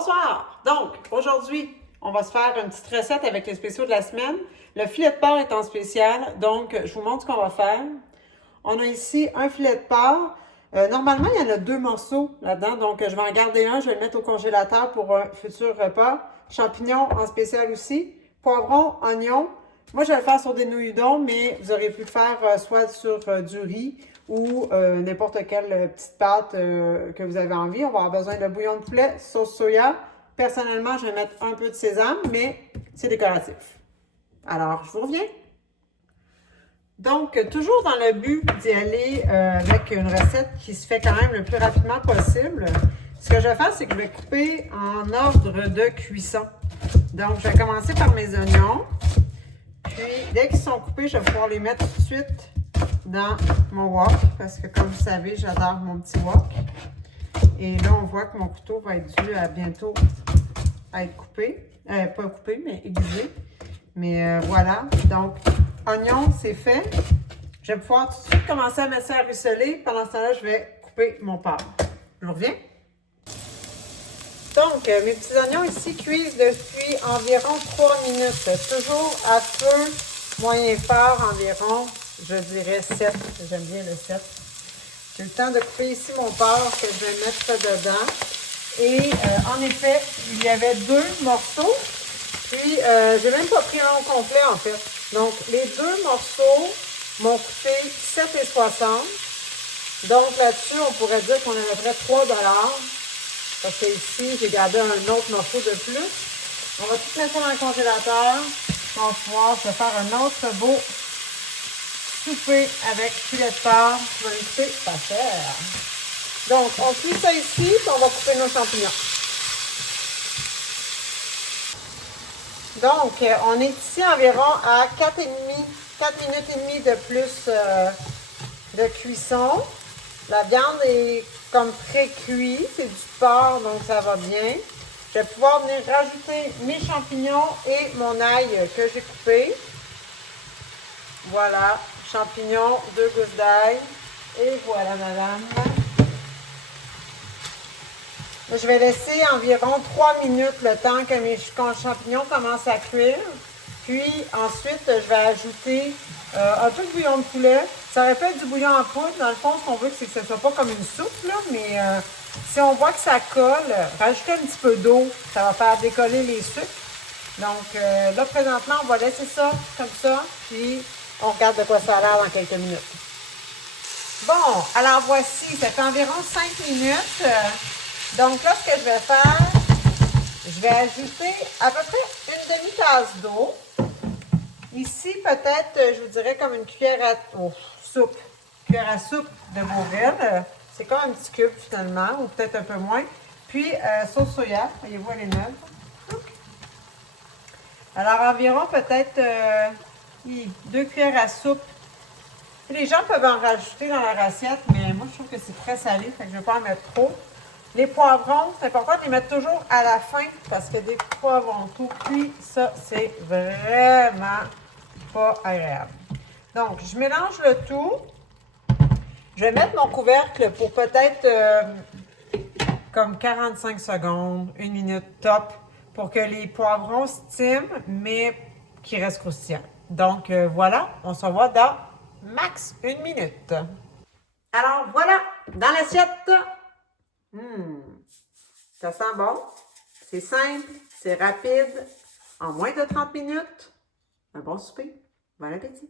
Bonsoir! Donc, aujourd'hui, on va se faire une petite recette avec les spéciaux de la semaine. Le filet de porc est en spécial, donc je vous montre ce qu'on va faire. On a ici un filet de porc. Normalement, il y en a 2 morceaux là-dedans, donc je vais en garder un, je vais le mettre au congélateur pour un futur repas. Champignons en spécial aussi. Poivrons, oignons. Moi, je vais le faire sur des nouilles udon, mais vous aurez pu le faire soit sur du riz ou n'importe quelle petite pâte que vous avez envie. On va avoir besoin de bouillon de poulet, sauce soya. Personnellement, je vais mettre un peu de sésame, mais c'est décoratif. Alors, je vous reviens. Donc, toujours dans le but d'y aller avec une recette qui se fait quand même le plus rapidement possible, ce que je vais faire, c'est que je vais couper en ordre de cuisson. Donc, je vais commencer par mes oignons. Puis, dès qu'ils sont coupés, je vais pouvoir les mettre tout de suite dans mon wok, parce que comme vous savez, j'adore mon petit wok. Et là, on voit que mon couteau va être dû à bientôt être coupé. Pas coupé, mais aiguisé. Mais voilà. Donc, oignon, c'est fait. Je vais pouvoir tout de suite commencer à mettre ça à ruisseler. Pendant ce temps-là, je vais couper mon porc. Je vous reviens. Donc, mes petits oignons ici cuisent depuis environ 3 minutes. Toujours à feu moyen fort environ, je dirais 7. J'aime bien le 7. J'ai le temps de couper ici mon porc que je vais mettre dedans. Et en effet, il y avait 2 morceaux. Puis, j'ai même pas pris un au complet en fait. Donc, les 2 morceaux m'ont coûté 7,60. Donc, là-dessus, on pourrait dire qu'on a à peu près 3 $. Parce que ici, j'ai gardé un autre morceau de plus. On va tout mettre ça dans le congélateur. On va pouvoir se faire un autre beau souper avec filet de porc qui va nous coûter pas cher. Donc, on cuit ça ici, puis on va couper nos champignons. Donc, on est ici environ à 4 minutes et demie de plus de cuisson. La viande est comme pré-cuite, c'est du porc, donc ça va bien. Je vais pouvoir venir rajouter mes champignons et mon ail que j'ai coupé. Voilà, champignons, 2 gousses d'ail. Et voilà, madame. Je vais laisser environ 3 minutes le temps que mes champignons commencent à cuire. Puis ensuite, je vais ajouter un peu de bouillon de poulet. Ça aurait pu être du bouillon en poudre. Dans le fond, ce qu'on veut, c'est que ce ne soit pas comme une soupe, là, mais si on voit que ça colle, rajoutez un petit peu d'eau. Ça va faire décoller les sucres. Donc là, présentement, on va laisser ça comme ça. Puis on regarde de quoi ça a l'air dans quelques minutes. Bon, alors voici, ça fait environ 5 minutes. Donc là, ce que je vais faire, je vais ajouter à peu près une demi-tasse d'eau. Ici, peut-être, je vous dirais comme une cuillère à soupe. Cuillère à soupe de Beauville. C'est comme un petit cube finalement, ou peut-être un peu moins. Puis, sauce soya, voyez-vous, elle est neuve. Alors, environ peut-être 2 cuillères à soupe. Les gens peuvent en rajouter dans leur assiette, mais moi, je trouve que c'est très salé, fait que je ne vais pas en mettre trop. Les poivrons, c'est important de les mettre toujours à la fin parce que des poivrons tout cuits, ça, c'est vraiment pas agréable. Donc, je mélange le tout. Je vais mettre mon couvercle pour peut-être comme 45 secondes, 1 minute top, pour que les poivrons stiment, mais qu'ils restent croustillants. Donc, voilà, on se revoit dans max 1 minute. Alors, voilà, dans l'assiette. Ça sent bon, c'est simple, c'est rapide, en moins de 30 minutes. Un bon souper. Bon appétit!